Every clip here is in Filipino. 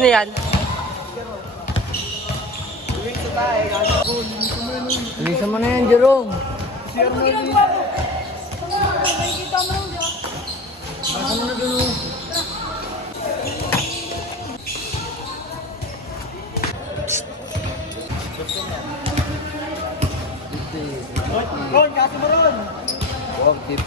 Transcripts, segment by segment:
Sino yan? Alisan mo na yan, Jerome. Baka mo na doon. Ron, kasi mo ron. 150.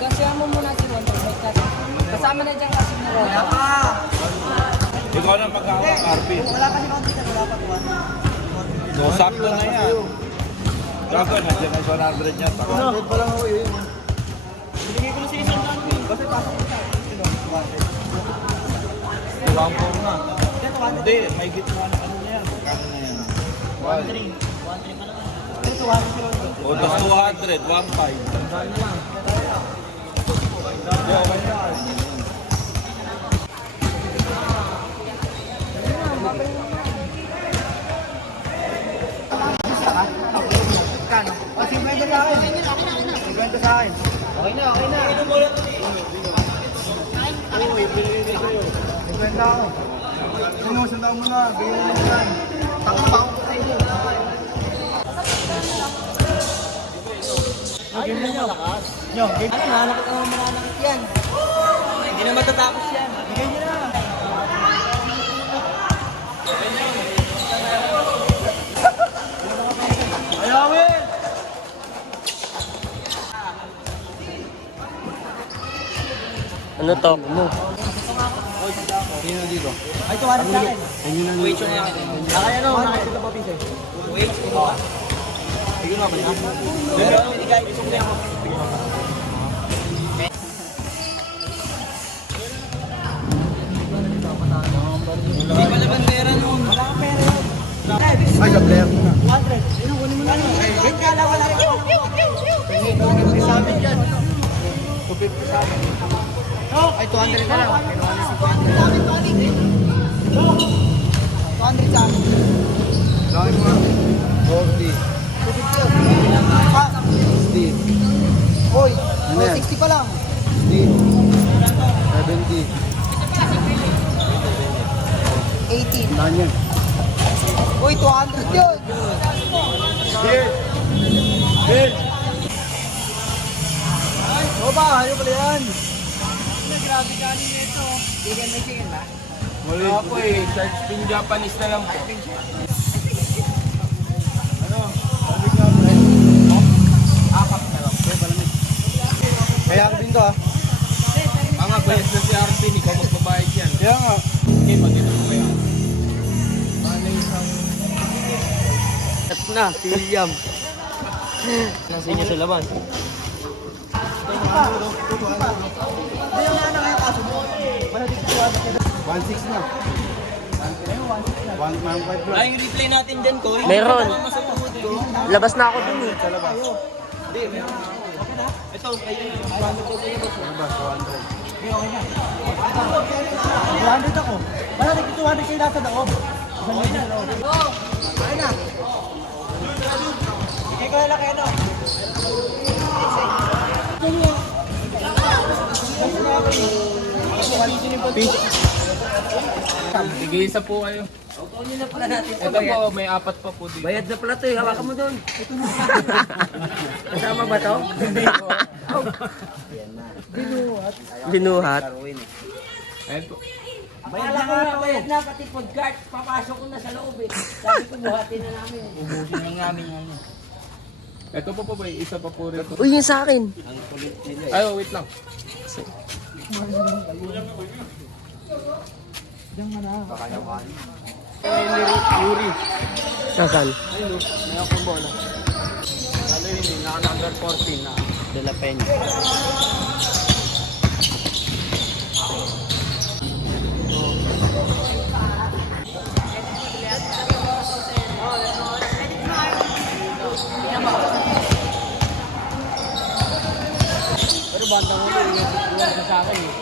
Kasi mo muna si Wonder kasi kasama na dyan kasi mo. Ikaw lang pagkawak, Arvin. Wala kasi konti na wala pa tuwan. So, sakto na yan. Gago, nandiyan na 100 niya. 100 pa lang ako yun. Binigay ko na sa isang daan ko. Kasi pasok ko siya. Ibang form na. Hindi, Hindi, may gitna na ano na yan. Kano na yan? 1-3. 1-3 pa lang. Pero 200 si Ron. O, tas 200, 1.5. Kano? O, 50 sa akin. 50 sa akin. Okay na, okay na. 50 ako. Ano, sandaan mo na. Bigyan mo na yan. Takot ako sa inyo. Game na nyo. Nyo, game. Ano, mananakit naman mananakit yan. Hindi na matatapos yan. Bigay nyo na. Ayawin! Ano to? Sino dito? Ay, 200 sa akin. Wait, yung Nakaya no, nakita ba piso? Wait, Bigyan mo ba na? Binigay, isukli ako. Hindi pa naman pera nun. Wala kang pera yun. Ay, sa player. 200. Yun, kunin mo na. Wait ka lang, wala ka. 250 sa amin yan. 250 sa amin. Ay, 200 na lang. 200 sa amin. Laki mo. 40. 60. Hoy, Ano yan? 60 pa lang. 60. 70. 18. Saan yan? Uy, 200 yun. Bill! O ba, ayaw pala yan. Grabe kanin nito. Chicken may chicken ba? Wala po eh. Search pin Japanese na lang po. Kaya ako din to ah. Ang bayad na si Arvin, ikaw magbabayad yan. Kaya nga. Okay, mag-ito ko yan. At na, si William. Nasa inyo sa labas. Hindi yung ano kaya kaso mo. 1.6 na. 1.5 plus. Ay, yung replay natin dyan, Cory. Meron. Masatuhod ko. Labas na ako dun eh. Sa labas. Hindi, meron. Okay na. Ito, ayun. 100 po sa'yo. Labas, 200. Hindi, okay na. 200 ako. Wala, 200 kayo nasa loob. Okay na. Okay na. Bigay ko na lang kayo, no? Tig-isa po kayo. Kunin na pala natin. Ito po, may 4 pa po dito. Bayad na pala to eh. Hawakan mo doon. Kasama ba to? Binuhat. Ayan po. Bayad na pati food cart. Papasok ko na sa loob eh. Sabi ko buhatin na namin. Ubusin lang namin yan. Ito po ba, isa pa po rito. Uy, yun sa akin. Ay, oh, wait lang. Yuri. Nasaan? May akong bola. Lalo yun, naka-number 14 na. De La Peña. Pero bandang ulo, yung sa akin eh.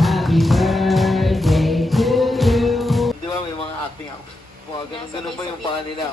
Happy birthday to you. Di ba may mga acting ako? Mga ganun pa yung paa nila.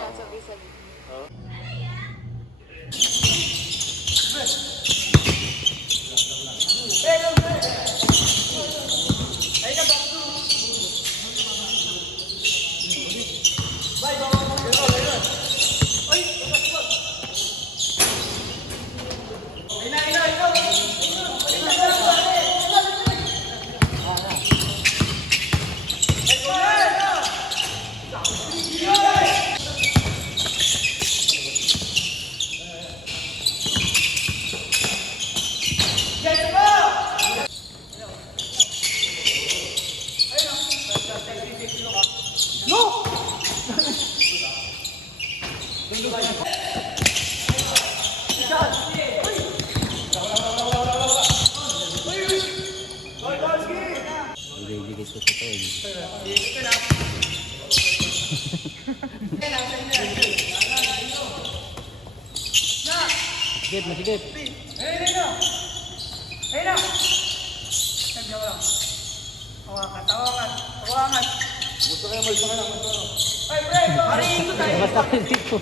Masigit, masigit. Basta ka dito.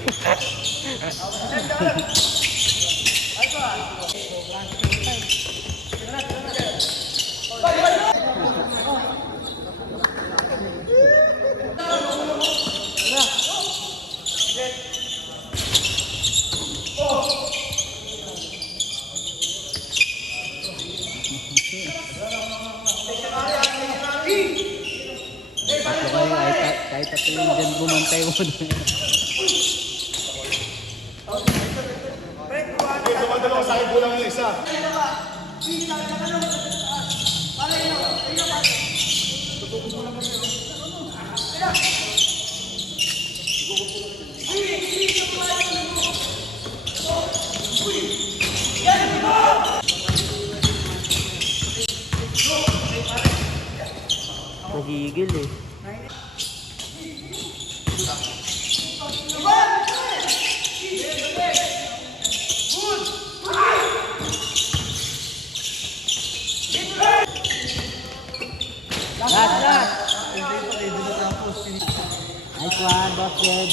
Kahit at yung dyan bumantay mo doon. Pagigil eh. Nice one, boss Jed.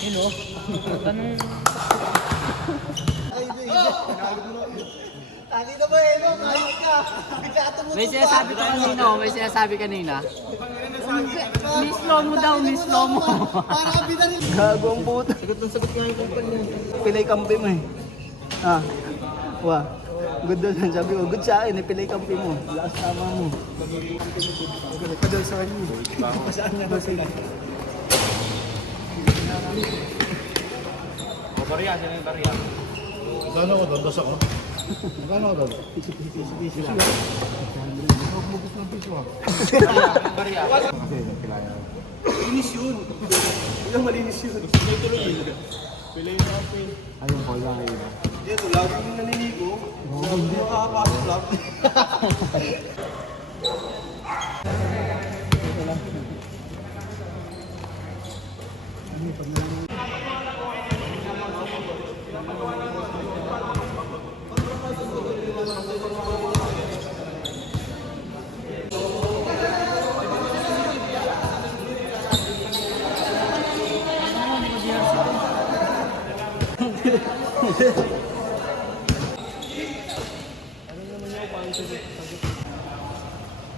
Yun o. Nakita mo eh, no? Kahit ka. May sinasabi ka kanina, oh. May sinasabi kanina. Miss Lomo daw, Miss Lomo. Para kabita rin. Gago ang puto. Sagot ng sagot nga yung kumpanya. Pilay kampi mo eh. Ah. Wah. Good doon. Sabi ko, good sa akin eh. Pilay kampi mo. Lakas tama mo. Pa daw sa kanya. Pasaan na daw sila. O, bariya. Sino yung bariya? Gano'n ako doon? Dos ako? Gano'n ako doon? Piso lang. Magmugos ng piso ah. Bariya. Kasi nagkilaya. Linis yun. Ilang malinis yun. May tuloy yun. Pilay yung kampi. Ayun ko lang ayun. Yan, lagi yung naliligo. Hindi makakapasok lang.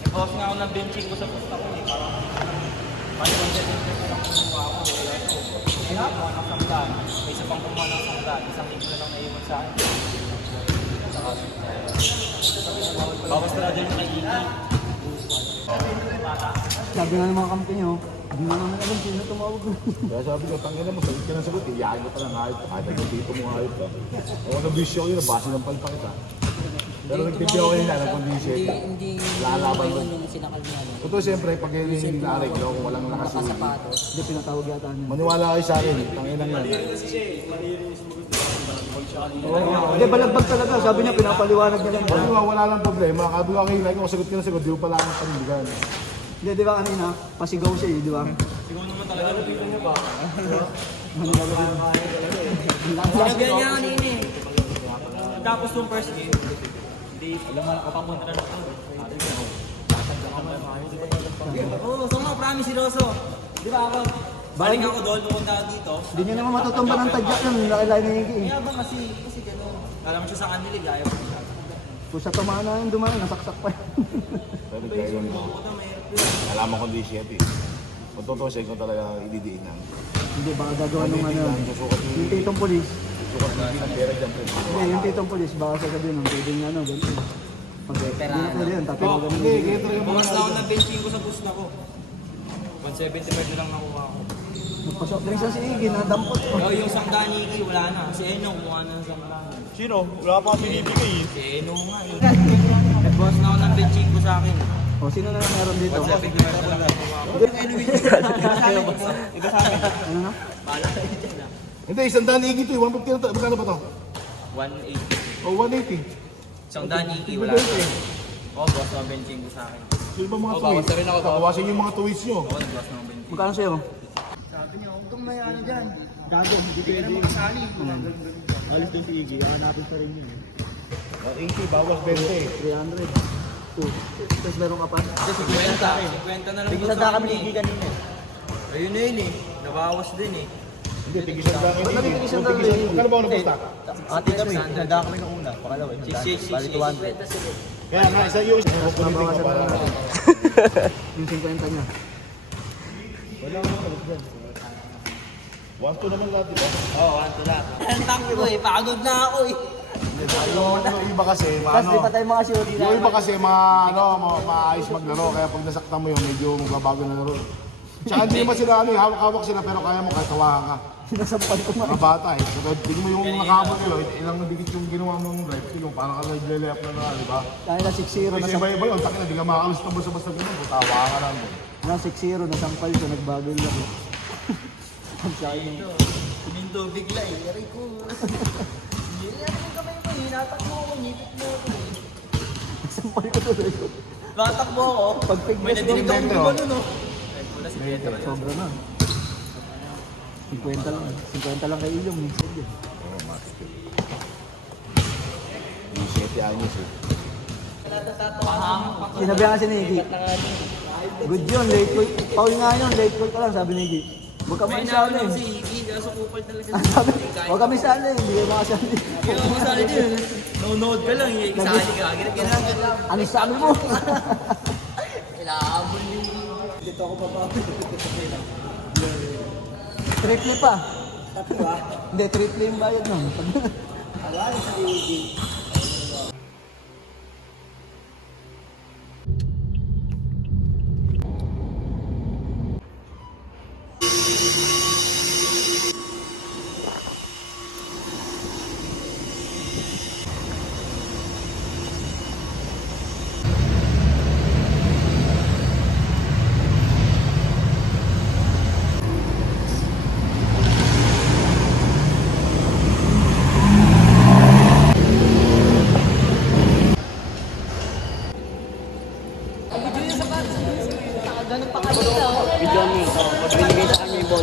Nag-boss nga ako ng benching ko sa pusta ko eh. Parang kumuha ng samdaan. May isa pang kumuha ng samdaan. Isang linggo na lang naiwan sa akin. Bawas na dyan kay Iki. Sabi nga ng mga kampi nyo, Hindi na naman alam sino tumawag. Kaya sabi ko, tangin na mo, sagot ka ng sagot, iyakin mo pa ng hayop ka. Kahit ang dito mo hayop ka. Ako nabisyo ko yun, base ng palpa kita. Pero nagtipi ako yun na, nag-condition ka. Lalaban mo. yung sinakal niya. Ito siyempre, pag yun yung naaray ko, kung walang nakasulit. Sapatos. Hindi, pinatawag yata niya. Maniwala kayo sa akin, tangin lang yan. Hindi, balagbag talaga. Sabi niya, pinapaliwanag niya lang. Wala lang problema. Kabi ko ang hinay ko, sagot ka ng sagot, di mo pala akong panindigan. Hindi, di ba kanina, pasigaw siya di ba? Siguro naman talaga, nakita niyo pa. Sinagyan niya kanina eh. Tapos nung first game, hindi, alam mo na kapapunta na natin. Oo, so nga, promise si Rosso. Di ba ako? Balik ako doon, pupunta ako dito. Hindi niya naman matutumba ng tadyak yun. Nakilala niya yung Kaya ba kasi gano'n. Alam mo siya sa kanila, gaya mo siya. kung sa tumaan na yung dumaan, nasaksak pa yan. Sabi kayo, alaman ko di siya, eh. Kung totoo siya, kung talaga ididiin lang. Hindi, baka gagawa nung ano. Yung titong polis. Sukat na ng pera dyan, pre. Hindi, yung titong polis, baka sasabihin ng pwede nga ano, ganito. Pag hindi na pwede yan, tapos Oh, ganun. hindi, kaya talaga Bukas na ako ng benching ko sa bus na ko. 175 na lang nakuha ko. Nagpasok din siya si Iggy, nadampot. Yung sangdani Iki, wala na. Si Eno, kumuha na ng sangdani. Sino? Wala pa binibigay eh. Si Eno nga eh. Bukas na ako ng benching ko sa akin. O, sino na lang meron dito? 175 na lang nakuha ko. Iba sa akin. Ano na? Bahala kayo dyan ah. Hindi, isang daan igit eh. 150 na to. Magkano ba to? 180. O, 180. Sangdani Iki, wala na. Oo, bukas na ang benching ko sa akin. Sino ba mga Oh, bawas na rin ako. Bawasin yung mga tweets nyo. Oo, nagbukas na ang benching. Magkano sa'yo? Sabi niya, huwag kang may ano dyan. Gago, hindi Hindi ka na makasali. Alis din si Iggy, hanapin pa rin yun. 180, bawas 20. 300. Tapos meron ka pa? 50 na lang po sa akin eh. kanina. Ayun na yun eh. Nabawas din eh. Hindi, tigisan lang Ano igit. tigisan lang Tigisan. igit? Magkano ba ako nabasta? Ate kami, nagda kami ng una. Pakalawa, bali 200. Kaya nga, isa yung kukulitin ko para. Yung 50 niya. Wala mo kalit dyan. 1-2 naman lahat, diba? Oo, anto lang. Ang takbo eh. Pagod na ako eh. Yung iba kasi, Tapos di pa tayo mga shoot. yung iba kasi, maayos maglaro. Kaya pag nasaktan mo yun, medyo magbabago na laro. Tsaka hindi naman sila, hawak-hawak sila, pero kaya mo kahit tawahan ka. Sinasampal ko nga. Mga bata eh. So, tingin mo yung nakahabol nila, ilang dikit yung ginawa mong drive, tingin mo, parang ka nag-lay-up na na, di ba? Kaya na 6-0 na Kasi iba-iba yun, takin na, di ka makakalis na basta-basta ganun, tawa ka lang. na 6-0 na sampal ko, nagbago yung laro. Pag sa akin. Pininto bigla eh. Yari ko. Yari ko kamay mo. Hinatakbo ako. Ngipit mo ako. Sampal ko tuloy. Natakbo ako. Pag May figures ko, nadinig akong Bento. gumano no. Wala si Bento. sobra na. 50 lang. 50 lang kay Ilyong. Minsan yun. Yung 7 anyos eh. Sinabihan kasi ni Iggy. Good yun, late goal. Paul nga yun, late goal ka lang, sabi ni Iggy. Huwag ka May makasali. naman si Iki. Kaso kupal talaga. Sabi, huwag ka makasali, hindi kayo makasali. Kaya ako masali din. No-note ka lang. Kasali ka. Ginagawa lang. Ano sabi mo? Kailangan din. Dito ako pa. Triple pa. Hindi, triple yung bayad nun.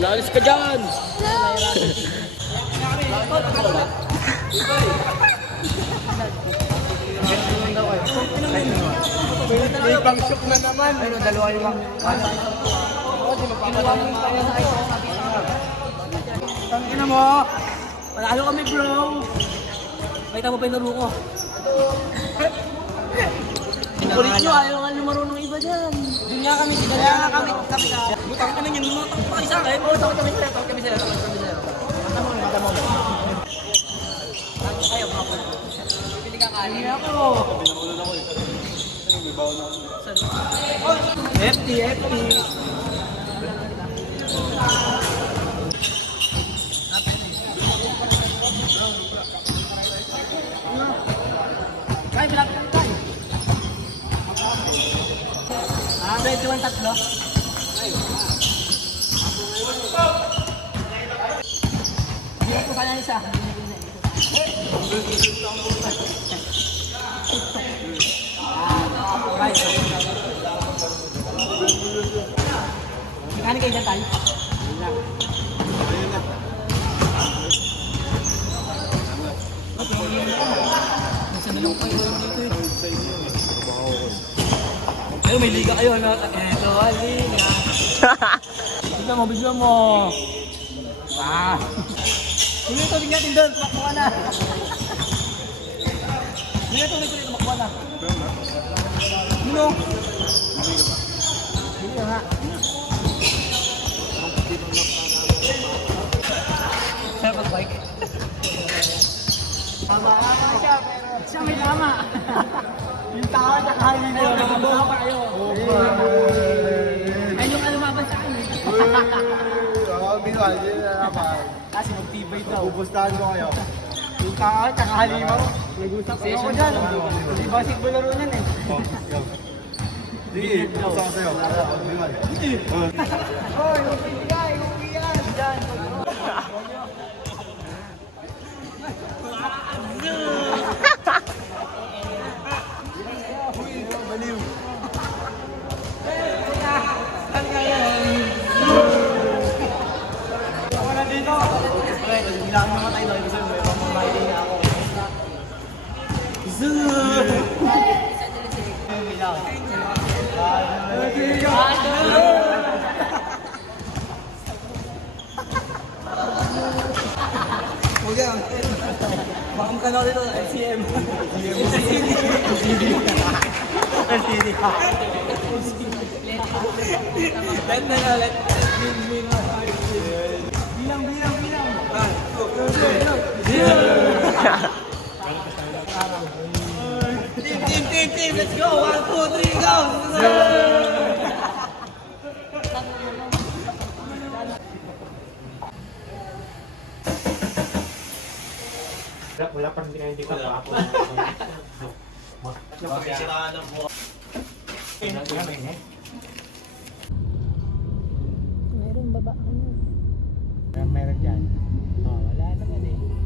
Alis ka dyan! May pang-shock na naman. Ayun, dalawa yung lang. Tangina mo! Panalo kami bro! May tama pa yung laro ko. Kulit nyo, ayaw nga lumaro ng iba dyan. Doon nga kami, kaya nga kami. Butang kami nyo, nunotak pa kayo sa akin. Oo, takot kami sila, takot kami sila. Mata mo. Ayaw, mga po. Pili ka kali. Hindi ako. FT. Kaya, bilapit lang tayo. 21 tatlo. Hindi ko kaya isa. Kani kayo dyan tayo? Ay, may liga kayo. Ito, liga. Bigyan mo, bigyan mo. Tuloy ito, bigyan natin doon. Tumakbo ka na. Tuloy ito, tumakbo ka na. Mino. Bigyan nga. Sir, pag-bike. Tama siya, pero siya may tama. Yung tao at nakahalin na yun. Nakabawa pa kayo. Ay, yung alumaban sa akin. Binual, yun na naman. Kasi magtibay daw. Pupustahan ko kayo. Yung tao at nakahalimaw. Nag-usap ako dyan. Hindi basketball laro yan eh. Sige, pupusta ko sa'yo. Binual. Hoy, uwi yan. Dyan. Bilang namatay daw. Kasi may pamamahay na ako. Bakam ka na dito, LCM. LCD. Let na nga, let. Bilang. Team, let's go! 1, 2, 3, go! Wala pa hindi ka pa ako. Meron dyan. Oh, wala naman eh.